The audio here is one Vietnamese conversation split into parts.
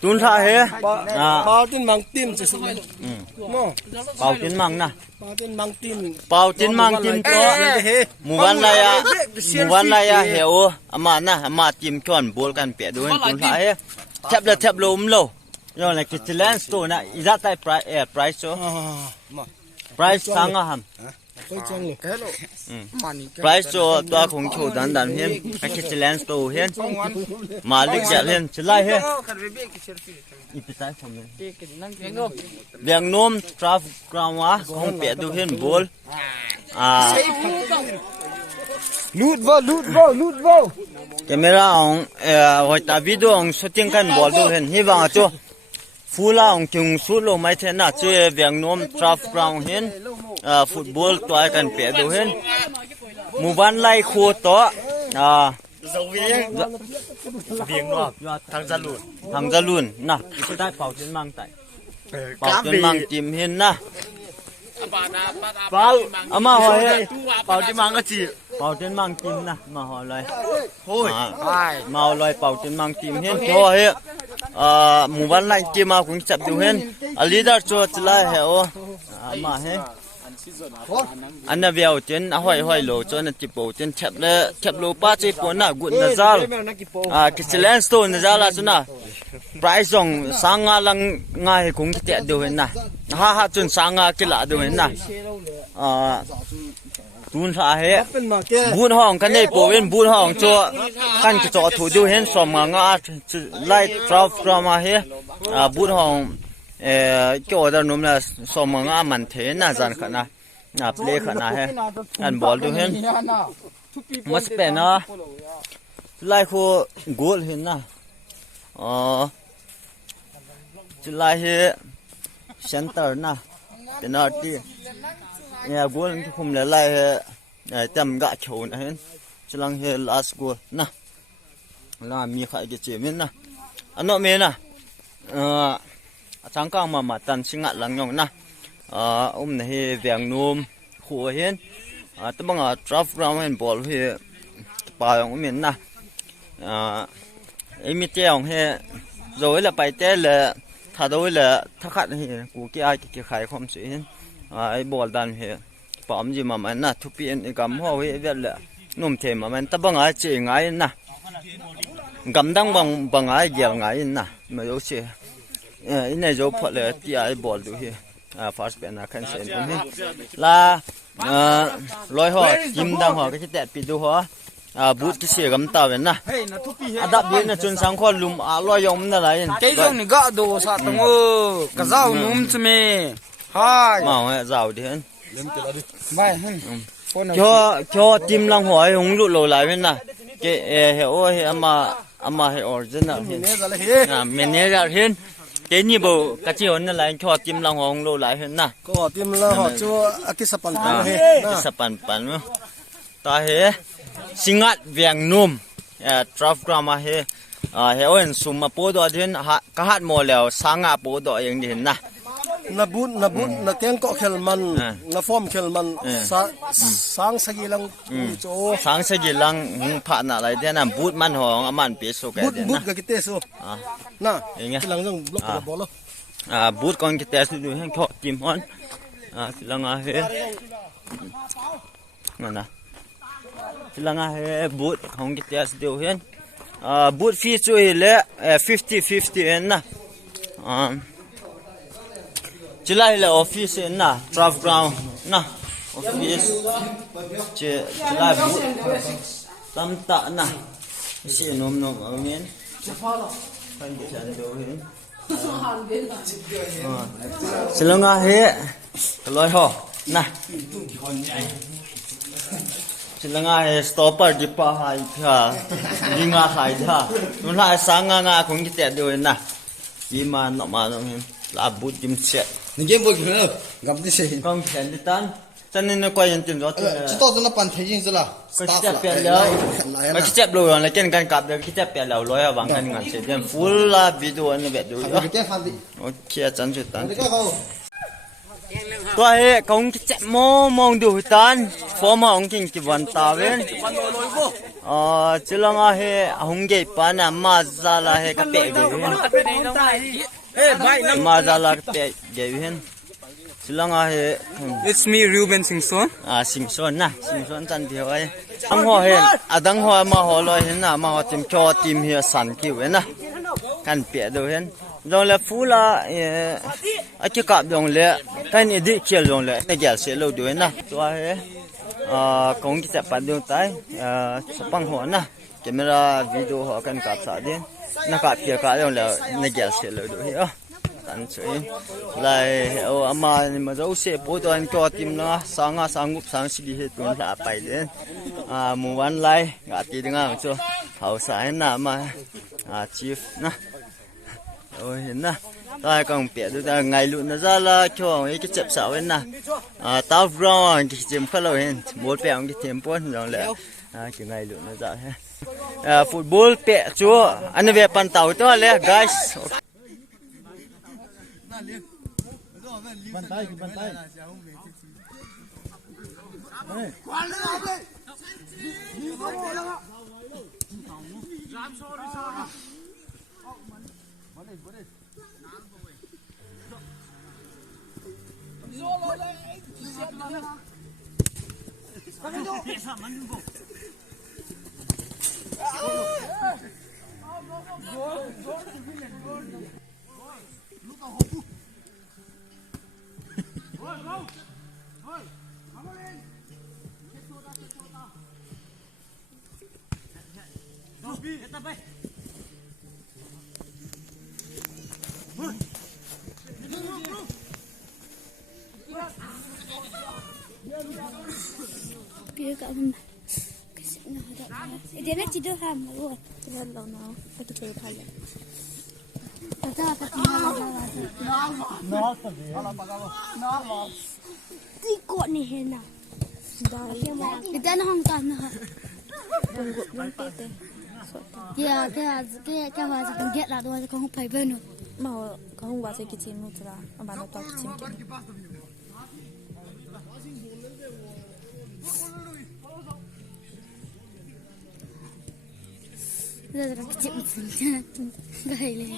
tuôn thả hết bao tin mang tim chỉ số no bao tin mang nè bao tin mang tim bao tin mang tim to mùa ban này hiểu mà nè mà tim chọn bolกันเปียด้วยtuôn thả hếtแทบลมโลย้อนเลยกิจแลนด์สโตร์น่ะอีจัดไอ้price โซ price สั่งอ่ะฮัม price ตัวของโชว์ดันเห็นไอ้กิจแลนด์สโตร์เห็นมาลิกจะเห็นจะไล่เห็นอีพิสัยผมเลยเบียงนมทราฟกราววะของเปียดูเห็นบอลลูดบอลcamera ของไว้ตาวิดีโอของชูตติ้งกันบอลดูเห็นที่ว่าจ้ะฟูล่าของจุงสุดลงไม่เท่าน่ะช่วยเบียงนมทราฟกราวเห็นฟุตบอลตัวกันเปียดูเห็นหมู่บ้านไล่โคตรเบียงนมทางจะลุนนะก็ได้เป่าจนมังไตเป่าจนมังจิ้มเห็นนะเป่าเอามาห่อให้เป่าจนมังก็จีเป่าจนมังจิ้มนะมาห่อเลยโอ้ยมาห่อเลยเป่าจนมังจิ้มเห็นห่อให้หมู่บ้านไล่จิ้มมาคงจับดูเห็นลีดาร์ชัวจะไล่เหรอมาให้อันนั้นเบียวจนห้อยโลจนจิบโปจนเช็บโลป้าจีปน่ะกุดนาซาลกิจแลนด์สโตร์นาซาลาจนน่ะไพรซ์ของสังงาลังง่ายคงคิดดูเห็นน่ะฮ่าจนสังงากิละดูเห็นน่ะตูนสาเหบุญห้องกันได้โปเว้นบุญห้องจัวกันจะจอถูดูเห็นสมงาไล่ทราฟกรามาเฮบุญห้องโจดนุ่มน่ะสมงามันเทน่ะจันขนาดเพลย์ขนาดเฮอันบอลดูเห็นมัสเป็นนะไล่คู่โกลเห็นนะจะไล่เฮเซนเตอร์นะเป็นอาร์ตี้เนี่ยโกลที่คุมเลยไล่เฮจำกะโฉนเห็นจะลังเฮลาสโกลนะแล้วมีใครจะเจ็บมั้ยนะอันนั้นเมนะจังกังมาตันสิงห์หลังยองนะในเวียงนุ่มหัวเห็นตั้งบังทราฟกราวเห็นบอลเฮปลายของมันนะมีเจ้าของเฮrồi là bài té là thà đối là thắc khát thì của cái khai không sự hết ai bol đàn thì bấm gì mà mình nè thu tiền cầm hoa với việc là nôm thêm mà mình tập bằng ai chỉ ngay nè cầm đăng bằng ai giờ ngay nè mà yếu chứ cái này rồi phải là tí ai bol được thì first pen là cancel cũng hết là lôi họ kim đăng họ cái tẹt bị đâu họ bút cái xe gắm tàu vậy nè đặc biệt là chuyên sang khoa lùm lôi yom nó lại cái giống này gạo đồ sạt tông ơ cả rau núm chứ mẹ hai màu rau thì hơn vậy cho tim long hỏi hùng lụt lồi lại bên nè cái hiểu ama hiểu dân nào mình nhớ ra hơn cái như bộ cái chiều nó lại cho tim long hùng lụt lại hơn nè có tim long họ cho cái sập pan nữa ta hết sinh ngắt vàng nôm traf grama he heoen summa podo den ka hat mo leo sanga podo yang din na na keng ko khelman na form khelman sang sagilang cho sang sagilang pha na lai den na but man hong aman pe so ka den na but ga kite so na kilang jong block ka bolo but kon kite su du hen kho tim hon kilang a he na lang a boot hong kitas deu hen boot fee chu le 50-50 en na chilai le office en na traf ground na office chilai boot tam ta na si nom amen kan chan deu hen silanga he loi ho na silanga stopper di pa hai pha dinga hai tha nun la sanga nga khong ki te do na yi ma no hin la bu jim se ni game boy khna gam di se kong khen di tan chan ne ko yin tin ro chu to na pan the jing zala staff la pe la ka step lo la ken kan kap de ki step pe la lo ya wang kan ngan se den full la video ne be do okay chan chu tanตัวเอกงจะมองดูตันฟอร์มของกินกี่วันตาเว้น chilanga he hongge pana ma zala he ka pe ge ma zala ka pe ge hen chilanga he It's me, Ruben Singson. Singson chan thi hoi ang ho he adang ho ma ho lo hen na ma ho tim cho tim he san ki we na kan pe do hen dong le fula a ki kap dong le kan edi chel dong le ne gel se lo do na to he kong ki pa dong tai sapang ho na camera video ho kan kap sa din na kap kia ka dong le ne gel se lo do he tan chui lai ama ni ma zo se po to an ko tim na sanga sangup sang si he tun la pai den mu wan lai ga ti dinga cho hau sa na ma chief na ôi na tai còn bịa được ngày luôn nó ra là cho cái chập sạo ấy na tao rong cái chim khá lâu hen một bèo cái chim bốn rồi lẽ cái ngày luôn nó ra he football bịa chúa anh về pan tàu đó lẽ guys Dia kat mana? Kesana ada. Dia nak tidur ham lu. Dia lau nau. Kita pergi pala. Kata kata nak. Tikok ni hena. Kita nak hang tanah. Dia hwa sa get la do ko hong pai ben. Mau ko hong wa se ki chim nu tra. Ba na to ki chim. Giờ là cái chuyện gầy lên.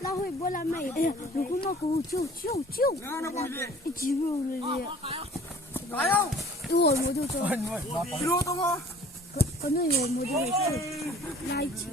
Lao hồi bữa làm này, nó cũng mà cố chiu. Chỉ vừa rồi. Đùa mua đồ cho. Có nơi rồi mua đồ cho. Lai chỉ.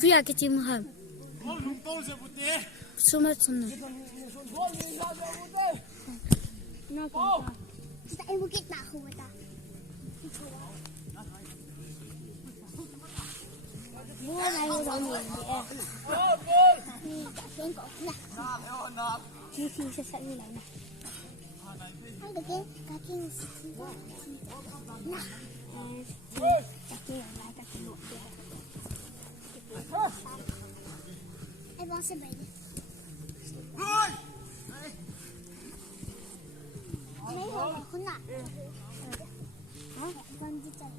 Via cái chim hầm. Số mất xong rồi. Nó còn sao em muốn kết bạn không vậy ta? Mua này rồi mình vậy. Cả tiếng cỏ nè. Như khi sẽ như này nè. Anh được cái nè. Em bóng sẽ bày đi. Lấy hồ này khốn nạn. Con đi chạy.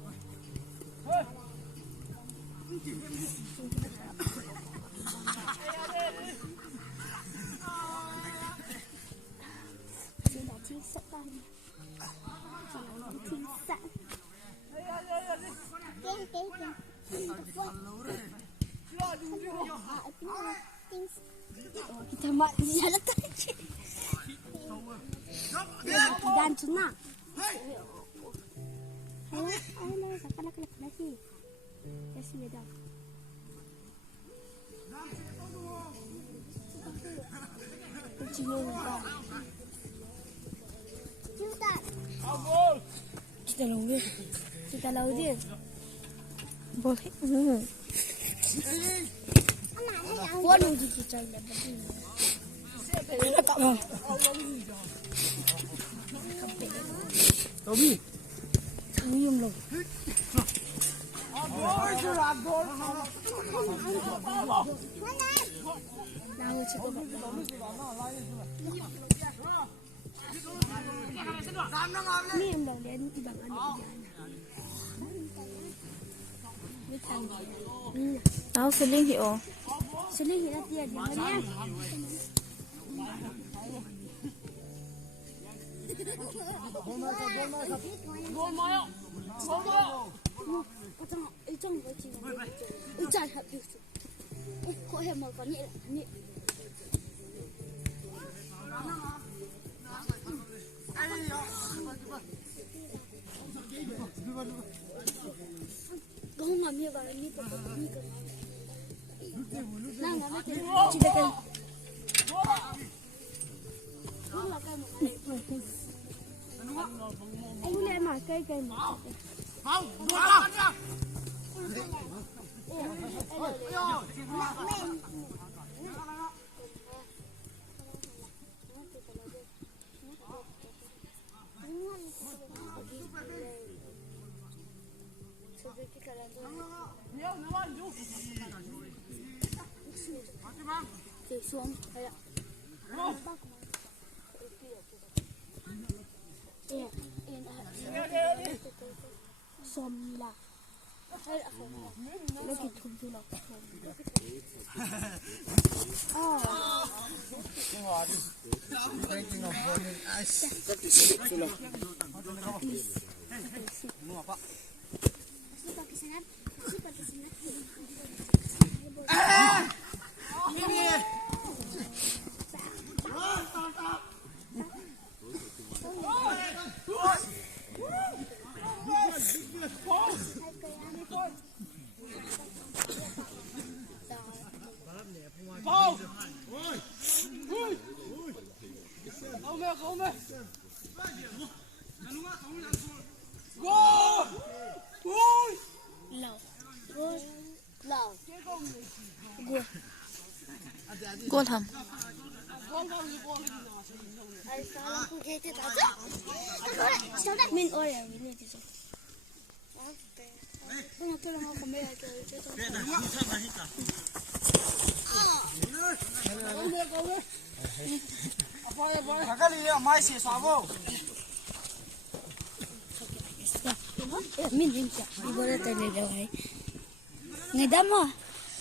Chị đã chi sợ con. Chị đã chi sợ. Kita mak jalan kaki. Dan cina. Ayo, siapa nak nasi? Nasi ada. Kita lalu dia. Boleh. Buat uji kita lepas ini. Tommy, yang lo. 나무 치고 miệng đồng đến bằng ăn biết thằng Áo xử lý hiệu. xử lý gì đó tiền thì thôi nhé trong cái gì chạy hợp được có hệ một con nhẹ nhẹ không làm như vậy như cái nào mà nó chỉ là cái không là cây một anh lên mà cây mà không xuống hay ạ xôm là nó kịp thùng thu lọc Cô thầm. mình ơi à mình thì không tôi không có mấy cái mình đi chợ đi qua đây tới đây rồi ngày đám à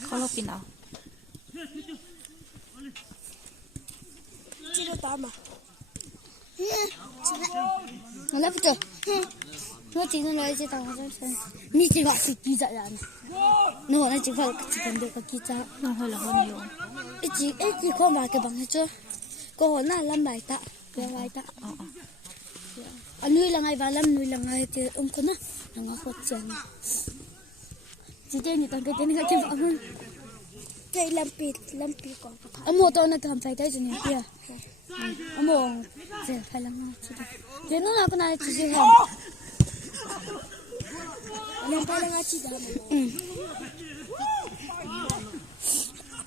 Không lúc pin nào. chưa được mà nó lắp rồi nó chỉ nó nói chỉ tao nói mi chỉ gọi sự kỳ dại là nó chỉ cần được cái kỳ dại Nó hơi là hơn nhiều. ít chỉ không bài cái bằng hết chưa cô hỏi là làm bài tạ cái bài tạ nuôi là ngày và nuôi là ngày thì ông con á là ngọc phật chẳng chỉ tên như toàn cái tên cái chân ông cây làm pịt còn ông mua tôi nó làm phải tới rồi kia ông mua giờ phải làm ngon chứ thế nó là con này chỉ riêng hồng làm phải là ngon chỉ đó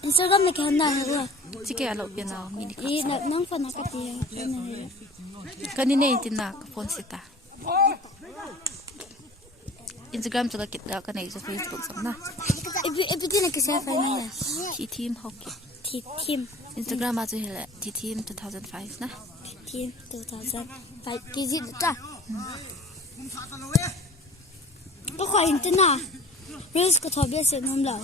Instagram này cái nào rồi Chỉ cái lộ pin nào mini. ý là nắng phần nào cái tiền này Cái này tin là phone sita. Instagram cho cái đó cái này cho Facebook xong na. em tin là cái sao phải này T team hockey. thì team Instagram mà cho là T team 2005 na. team 2000 phải cái gì nữa ta có khỏi hình tin à Reels có thọ biết sẽ không lâu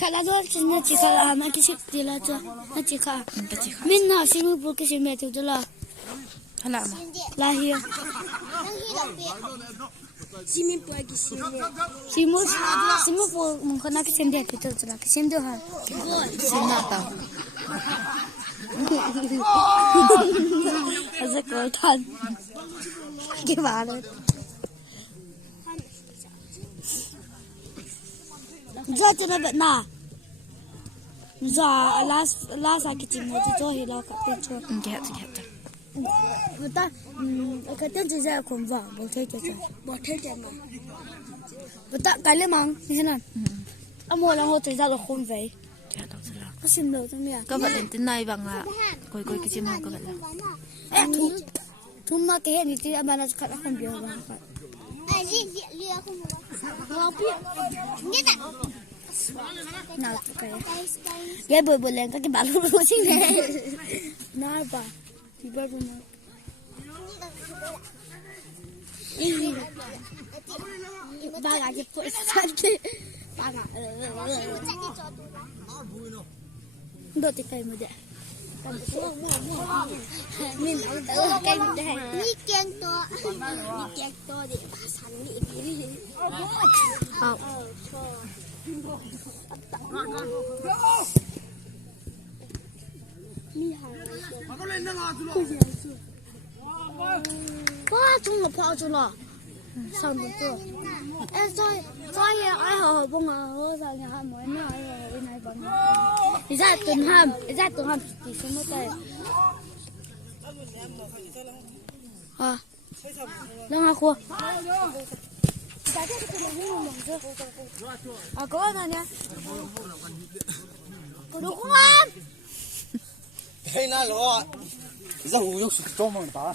khá là rồi nó chỉ khá là mà cái gì là cho nó chỉ khá mình nào xin mua bộ cái gì mẹ tôi là Hala mà. là hiền xin mình mua cái gì xin mua bộ mình còn cái xem đẹp tôi là cái xem được hả Xin nào tao. rất có thân cái bà đấy ra cho nó bệnh nào ra last cái gì mà tôi cho thì là cái cho Get. người ta cái tên chỉ ra khủng vợ bỏ thế mà người ta cái lên măng như thế nào ông mua là mua chỉ ra là khủng vậy có xin được không nhỉ có vật đến tin này bằng là coi coi cái chim hàng có vật là thu mà cái hệ này thì bạn là khát không biết rồi nào cái bữa lên cái bạn luôn luôn chứ này nói bà thì bà luôn nói bà gái cái tuổi sát bà gái đôi tay cây mà đấy mình ở cây mà đấy đi keng to để bà sắn đi quá chúng là bao nhiêu là sao được chưa em tôi ai hở bông à hở sao nhà ham mới nói bên này bông thì ra tuần ham thì xem mất đây à đang học qua à có rồi nha đúng không anh Thế nào rồi? Dầu dục cho mà ta.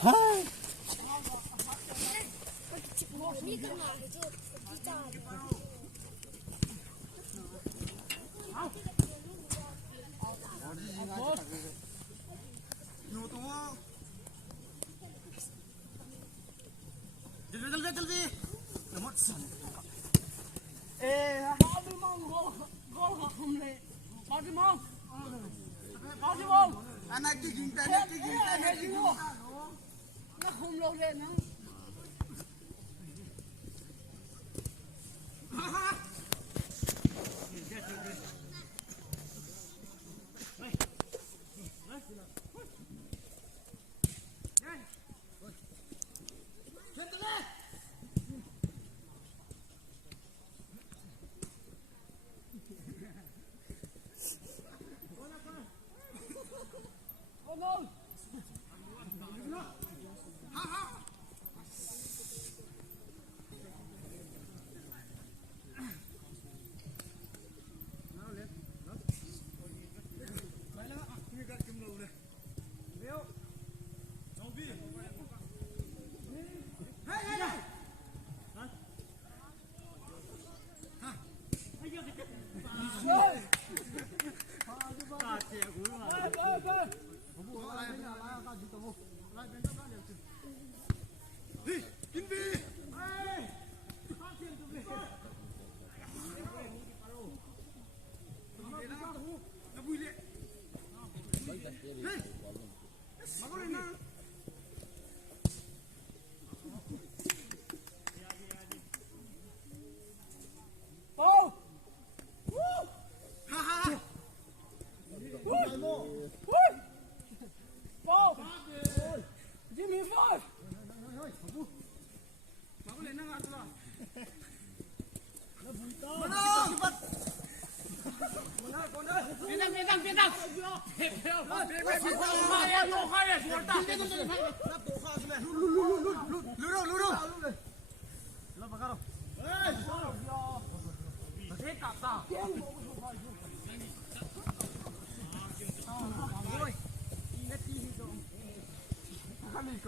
Hả? जल्दी ए बाजी mong gol không lệ baji mong anh ấy cái gì nó không lâu lên nữa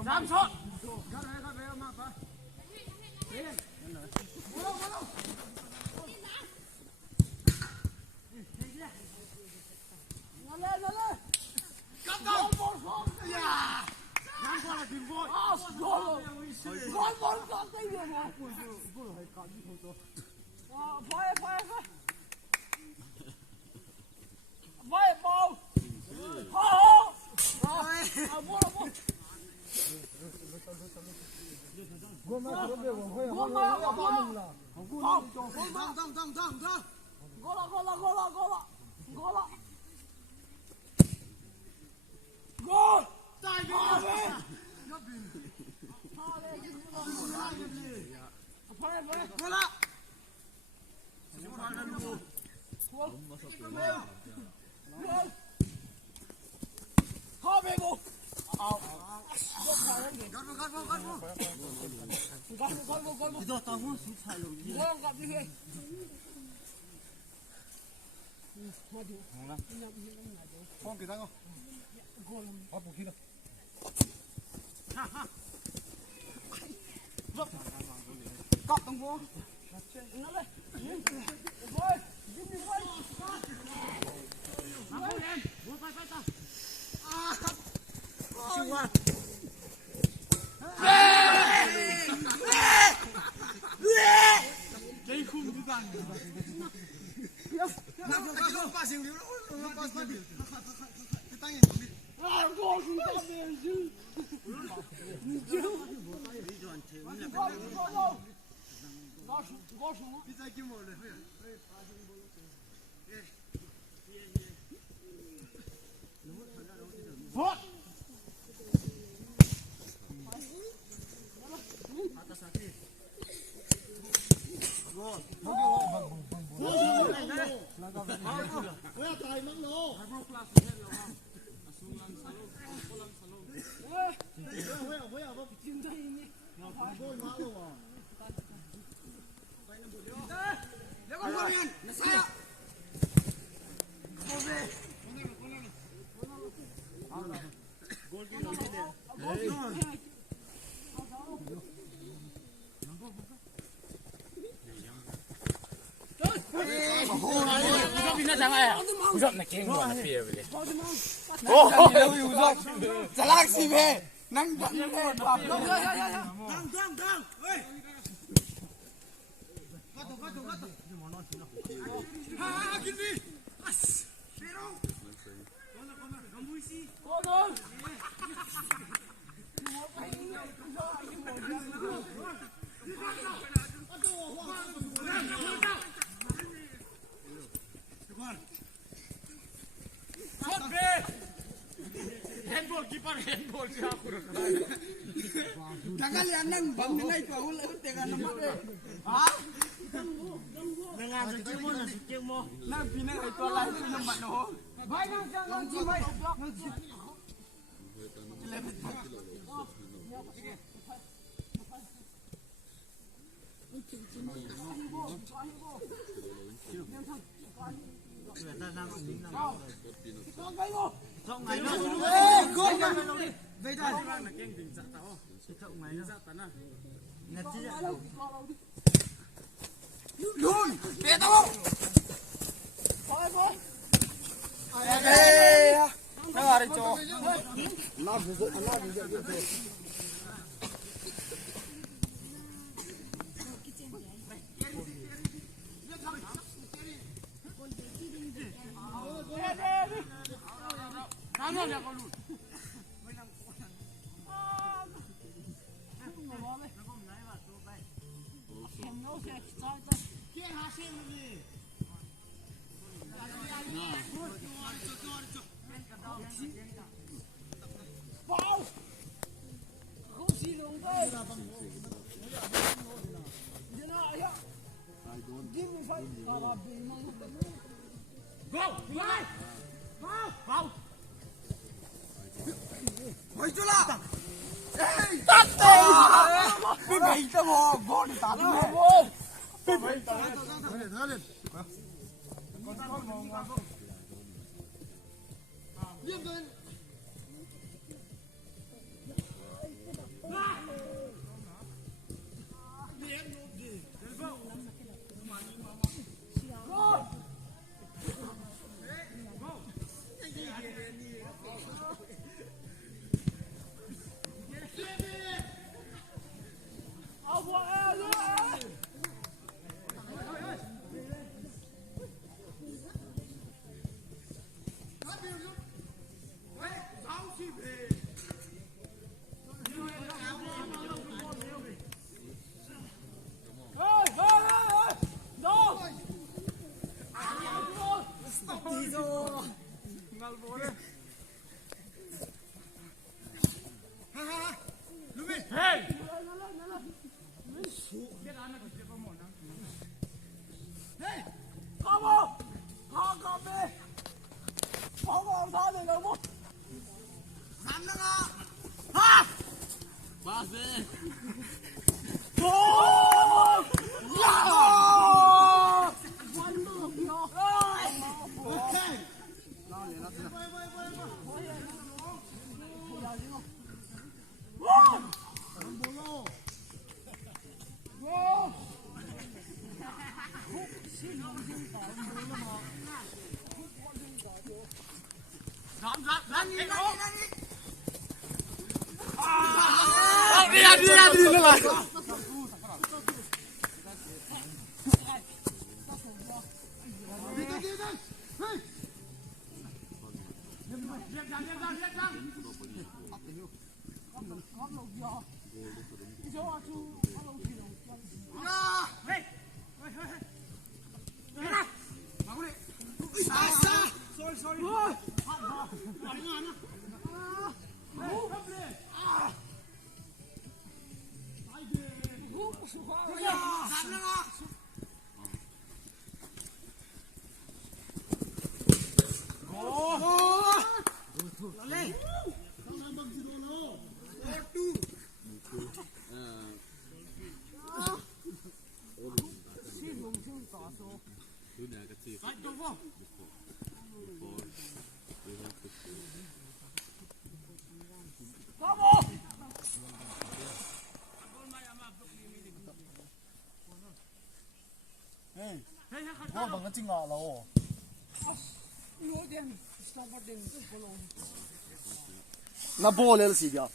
Dám shot. 那包来了谁的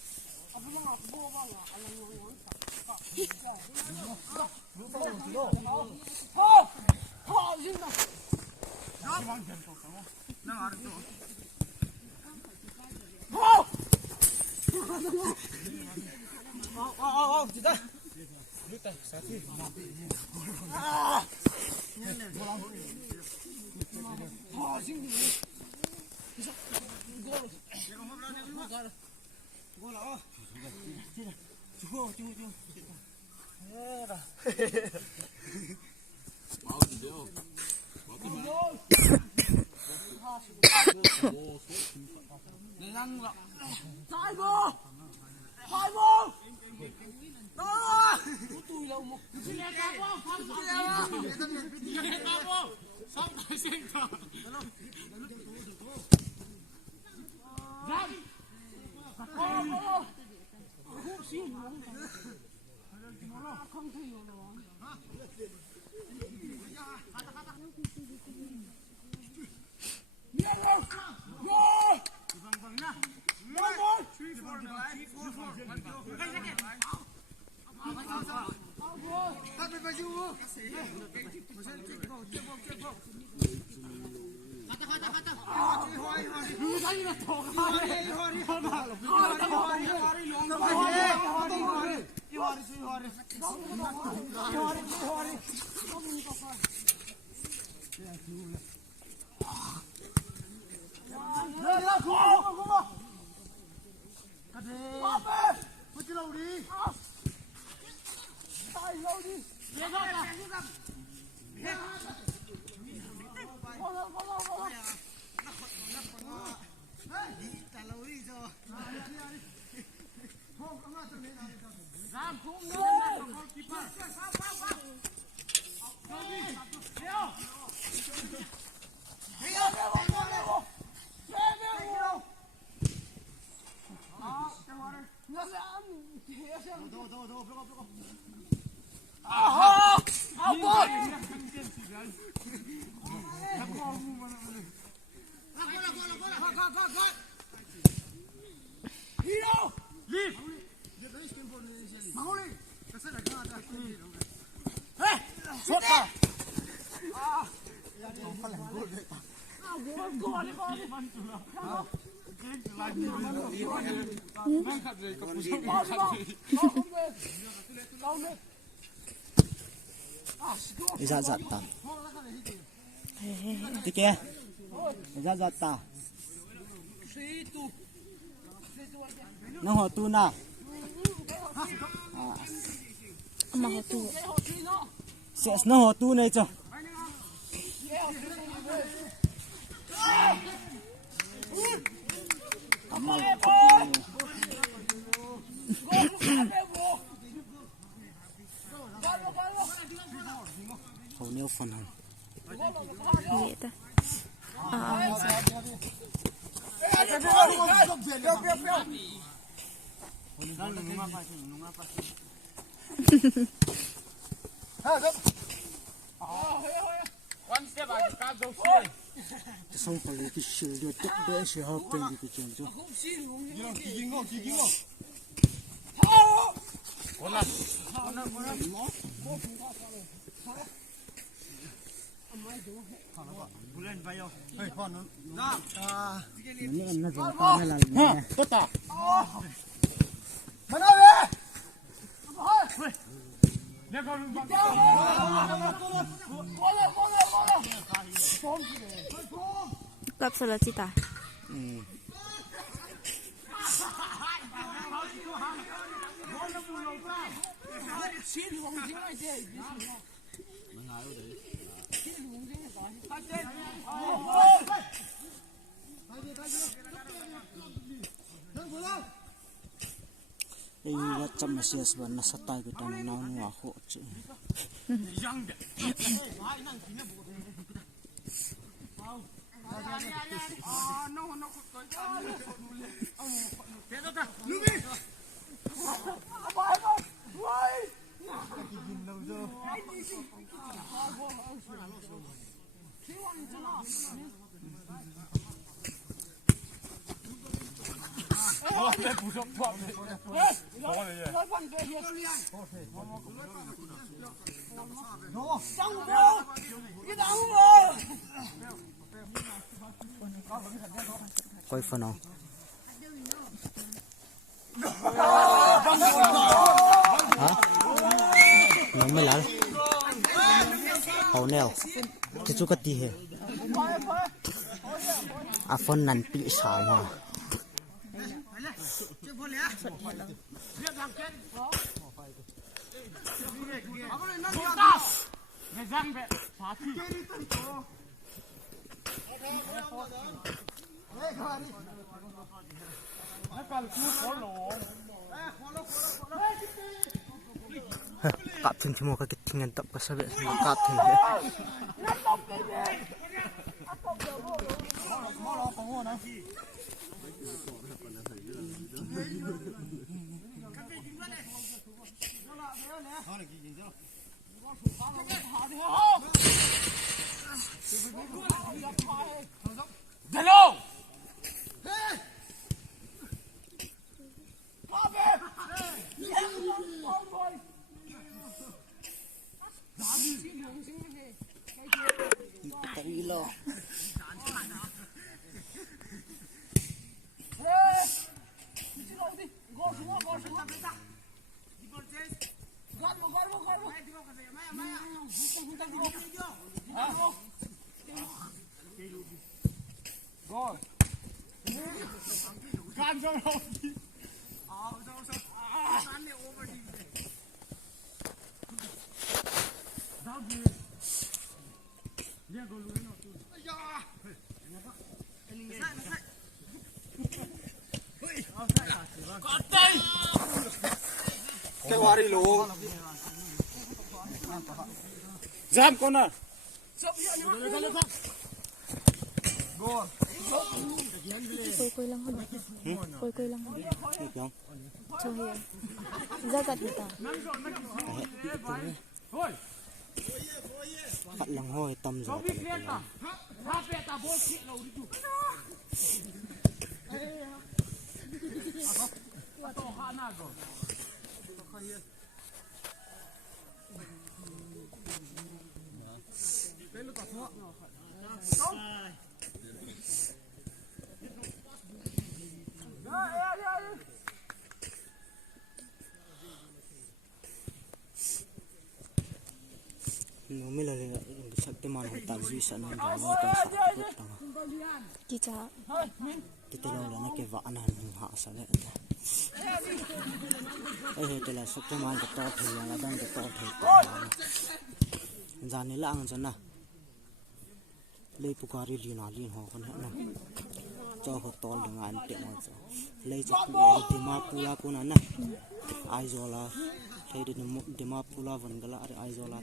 ？Izat ta. Tike. Izat ta. Nó họ tu na. Mà họ tu. Sẽ nó họ tu này cho. Hầu nêu phần hồng. Vậy ta. xong phải cái sự được tất để sẽ học tên cái chuyện chứ ini kan nak apa lagi betul mana Cặp sao là chị ta? Iya cam masih sebenarnya setai kita nang aku cik. Coi phần nào hả nó mới lá hậu nèo cái chú cái gì à phần nắn bị sào mà cặp thình thì một cái thình nhân tập có sao vậy cặp thình cái hoa đi lố giam con à Quay lăng hơn. Quay lăng hơn. được không Cho hiền. Ra gật đi ta. phát lòng hôi tâm rồi nó mới là sắc cái màn hội tạc duy sản hơn rồi nó tao sắc cái bút tao Chị cha. cái lâu là nó cái vợ này họ sẽ lại đây thì là sắc cái màn cái to thì là đang cái to thì ra này lang chân nào lấy pukari liên họ con hết nào cho họ to được ăn tiện mà lấy chắc thì mà pula cũng ăn này ai rồi là thấy được thì mà pula vẫn cái là ai rồi là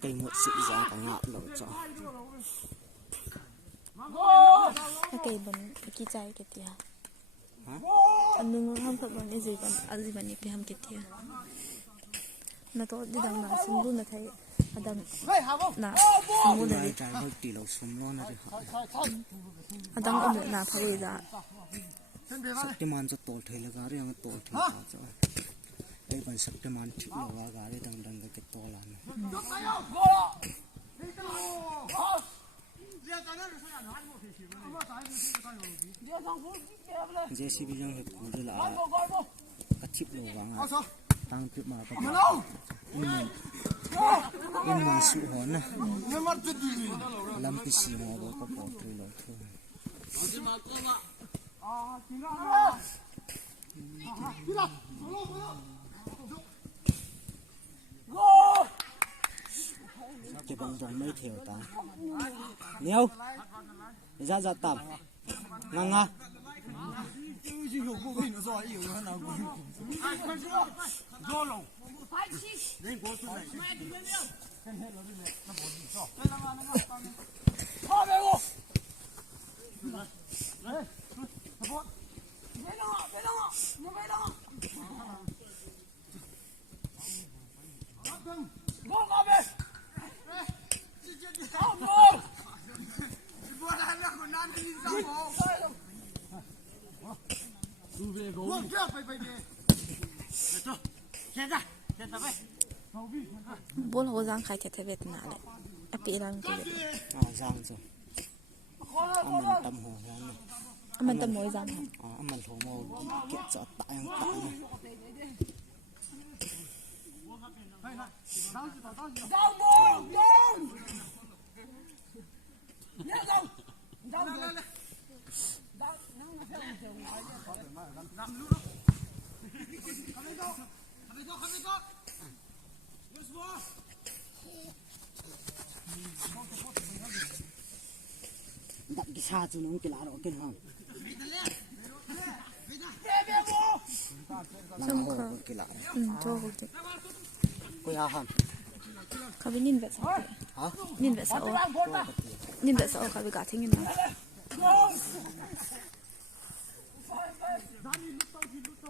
cây một sự giá cả ngạo lẩu cho Cái bẩn cái trái cái tia. Anh đừng ham phật bẩn cái gì bẩn, ăn gì bẩn cái ham cái tia. na to di dang na sumbu na thai adam na sumbu na ai trai hoi ti lo sum lo na ri adam om na phawi da Shaktiman cho tol thai la ga ri ang tol thai ta cho ai ban Shaktiman thik lo wa ga ri dang dang ke tol an JCB jang he ku de la ka chip lo wa nga tang chip ma ka in ma su ho na lam pi si mo bo ko po tri lo thu cái bóng bóng mấy thiểu ta nhiều ra ra tầm ngang nga bol ho giang khai the vet na le api lang ki giang rồi aman tâm hồ hoang này aman ta moi giang aman thổ mồ kiện sợ tại này đặt cái xa cho nó cái lá đó cái hông làm hồ cái lá cho ho te coi à hông ka bi nin vet sa hả nin vet sa ka bi ga thing na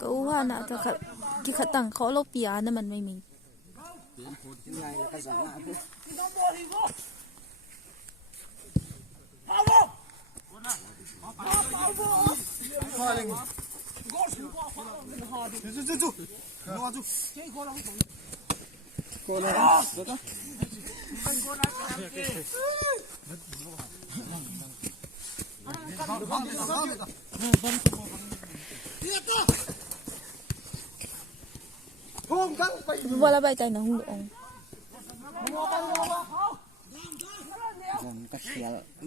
ko wa na ta kha ki khatang kho lo pia na man mai mi này là cái dạng nào wala bai tai na hung ong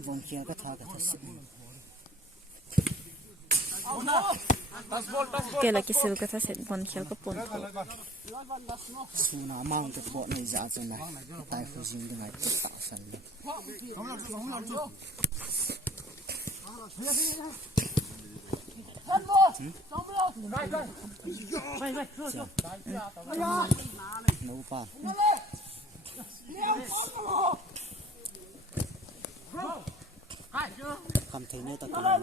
vòng kia cái thao cái thật ke la ki sil ka tha set bon khel ka pon su na mang cái bộ này giả cho này tai khu dinh cái này tự tạo sẵn lên nấu pa không thấy nữa ta cái này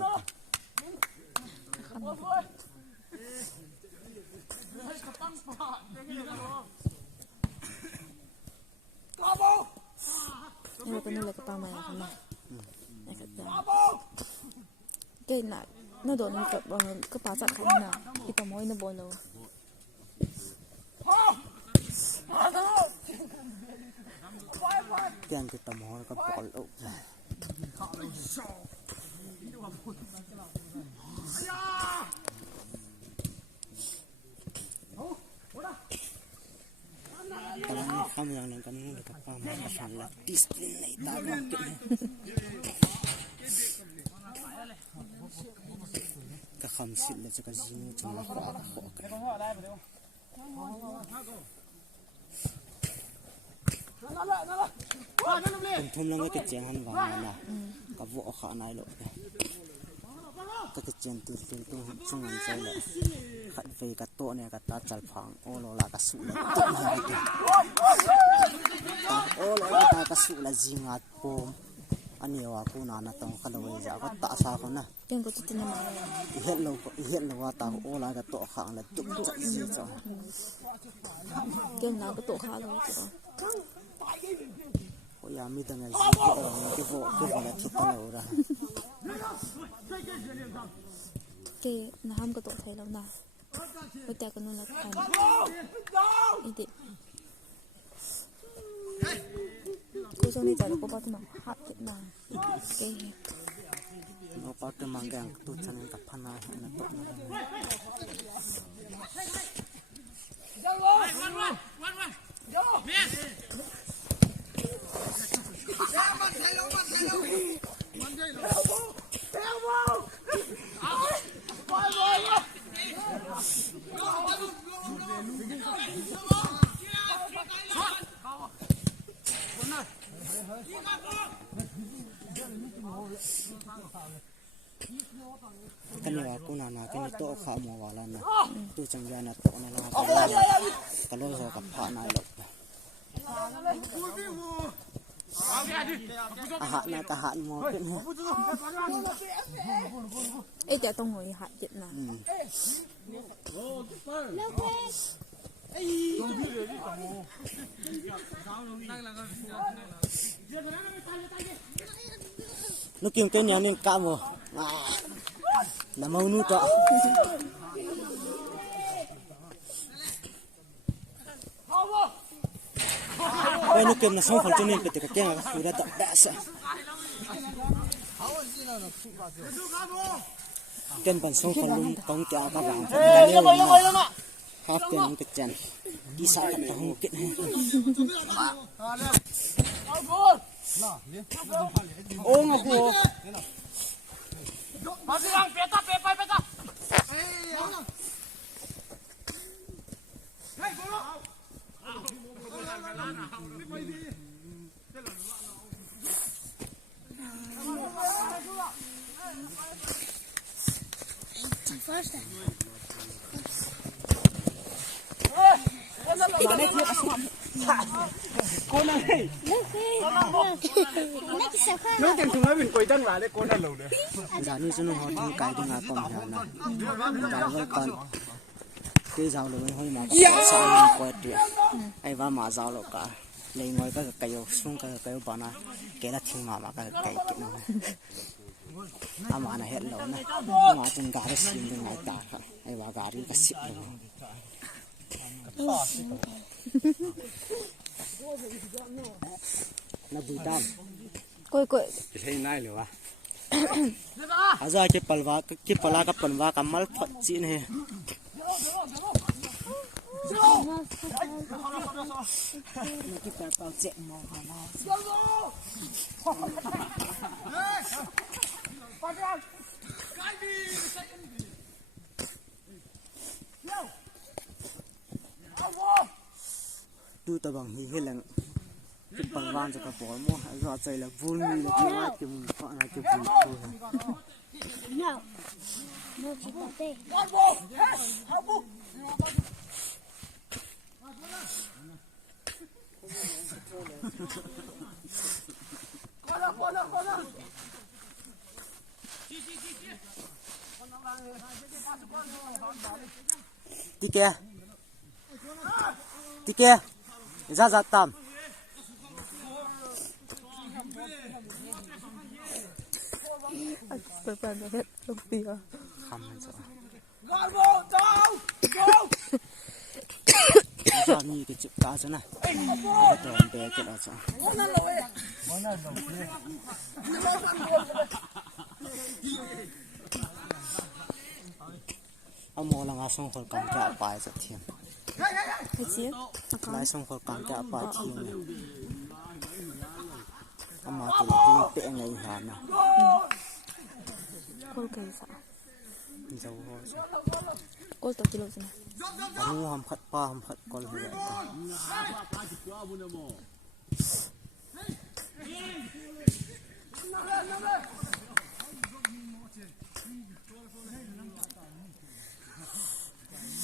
ni ko ni la ka pa mai ka ma na ka da ke na no do ni ka pa cha khan na ki to moi na bo no tiền cái tầm hoa cái bỏ lỗ không là nó cần người ta qua mà sản là discipline này ta không cái không xịn là cho cái gì trong là khóa cái thum lang cái chén han vàng là cái vỗ khả này lộ cái chén từ từ từ chung ăn chơi lại khát về cái tổ này cái ta chặt phẳng ô lo là cái sụ là tự nhiên ô lo là cái sụ là gì ngạt bom anh nhiều à cô nào tao khăn đầu bây giờ có tạ sao con nè tiếng bố tin mà hiện lâu qua tao ô lại cái tổ khang là chụp chạy gì rồi tiếng nào cái tổ khá lâu chứ ôi ya mi tao ngày gì cái vụ là thiết tao lâu ra cái nào không có tổ thấy lâu nào bây giờ con nó là cái ý định cô cho nên giờ cô bắt nó hấp dẫn nào cái nó bắt cái mang gang tụt chân cái pan này nó tụt cái này cô nào cái này tổ khảo mò vào lần này tôi chẳng ra là tổ này là cái lối rồi gặp phá này lộc hạn này cái hạn mò cái này ấy giờ tao ngồi hạt chuyện nào nó kiếm cái nhà nên cam rồi là màu nút trọ đây nó kiếm là xong phần cho nên phải cái là khu đã tận đã sợ kiếm phần xong phần luôn công trả các bạn học kiếm cái chân đi sai cái tao kiện ô ngọc hồ nó chẳng thùng nói mình quay chân vào đấy con là lầu đấy giờ như chúng nó họ cái thì là còn là cái với con cái dao rồi hơi mà sao quay tiền ai va mà dao rồi cả lấy ngồi cái cây xuống cái bàn này cái là thiên mà cái cây kia nó mà này hết lâu này mà chân gà nó xin cái ngày ta ai va gà đi cái xịt nó bụi đam coi thấy này rồi à giờ cái pala cái palva cái mal phật chi này cái phải bảo chẹn màu tu ta bằng hi là cái palvan cho cái bỏ mua rồi chơi là vui là cái mai cái mình họ là cái vui thôi No, no, chipote. Đi kia ra tầm phải nó hết không tiền không sao như cái chụp cá chỗ này cái tôm bé cái đó sao ông mua là ngã xong khỏi càng cả bài rất thiệt cái gì lại xong khỏi càng cả bài thiệt này ông mà chỉ là tệ ngày hà nào cô cái sao dầu hoa cô tập kilo gì ông mua hầm khát pa hầm khát con vậy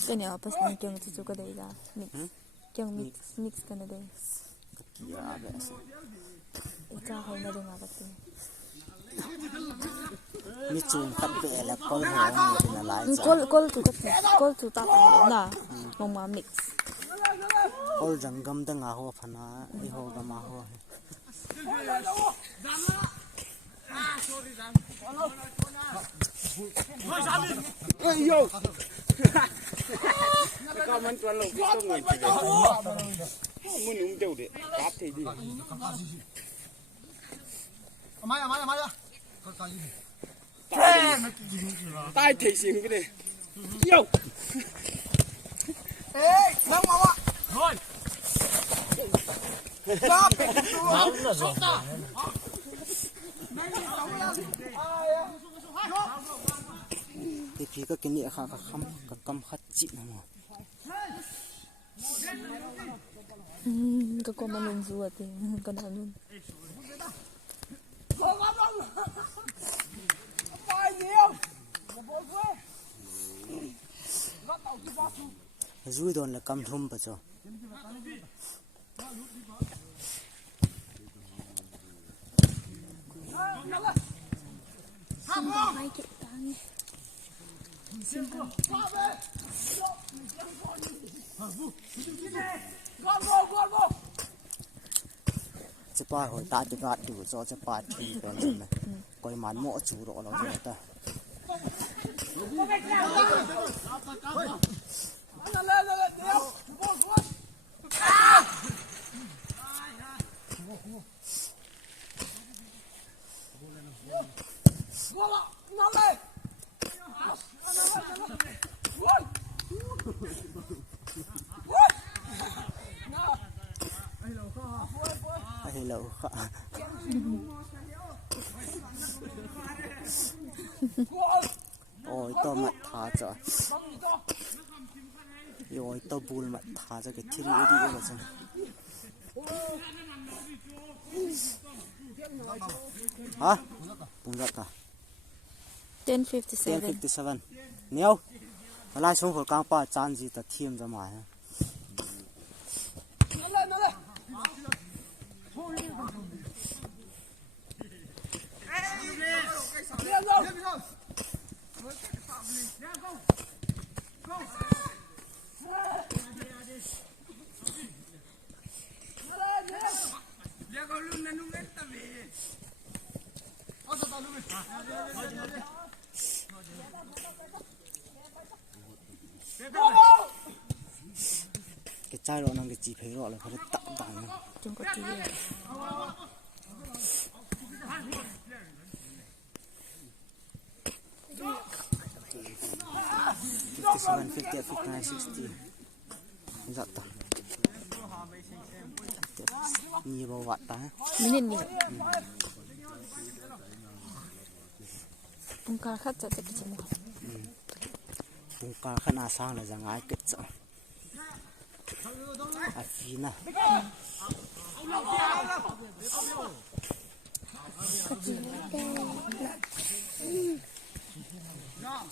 cái này pas mình kêu người chú cái đấy ra mix kêu mix cái này đấy kia vậy ít ra hơi nó đừng ngáp mi chung khát bể là con hổ người là lại col tu ta na mong ma mix con răng gầm đang ngào hoa phana đi hoa gầm hoa Các bạn toàn lồng cái tôm người chỉ để muốn uống đâu để cáp thì đi. Tai thì xỉn cái này. Yêu. Ê, đang mau ạ. Rồi. Cáp. Nó rồi. thì phía cái nhẹ khá khăm các cam khát chị nào mà cái con mình rùa thì con nào luôn rùi đòn là cam thum bờ cho Hai cái tăngจะป้าหอยตาจะกัดดูจอจะป้าทีก่อนใช่ไหมก้อยมันหม้อจูรอเราใช่ไหมตาให้เราค่ะโอ้ยตัวมัดทาจ้ะโอ้ยตัวบูลมัดทาจ้ะก็ที่รีดีกว่าจ้ะฮะปุ่งจัดค่ะ 10:57 10:57เนี่ยเวลาช่วงหัวกลางป่าจานจีตัดเทียมจะมาcái chai đó năng cái chỉ phải rõ là phải tặng tặng chúng có chi 57, 58, 59, 60 dạ tao nhiều bao vặt ta mình nhìn bung cá khát chặt chặt chặt bung cá khát na sang là rằng ai kết chợ à phi na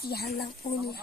chỉ hàng lăng ôn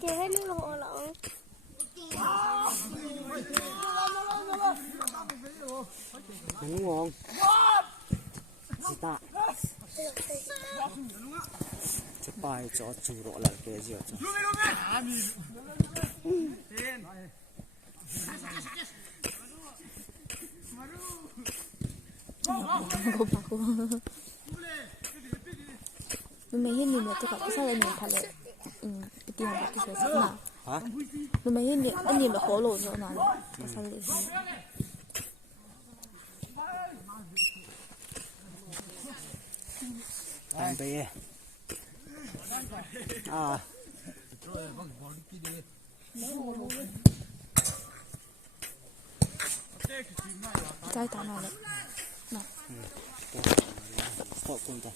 Cái hết nước lộ lộn. đúng không chị ta chụp bài cho chủ độ lại cái gì chứ cô bà cô mình hiện nhìn được tôi cảm sao lại nhìn thật là cái tiền bạc cái gì nào hả mình hiện nhìn anh nhìn là khó lộ rồi nào cái sao lại anh bé à ใจตาหน่อยเลย stop คนแต่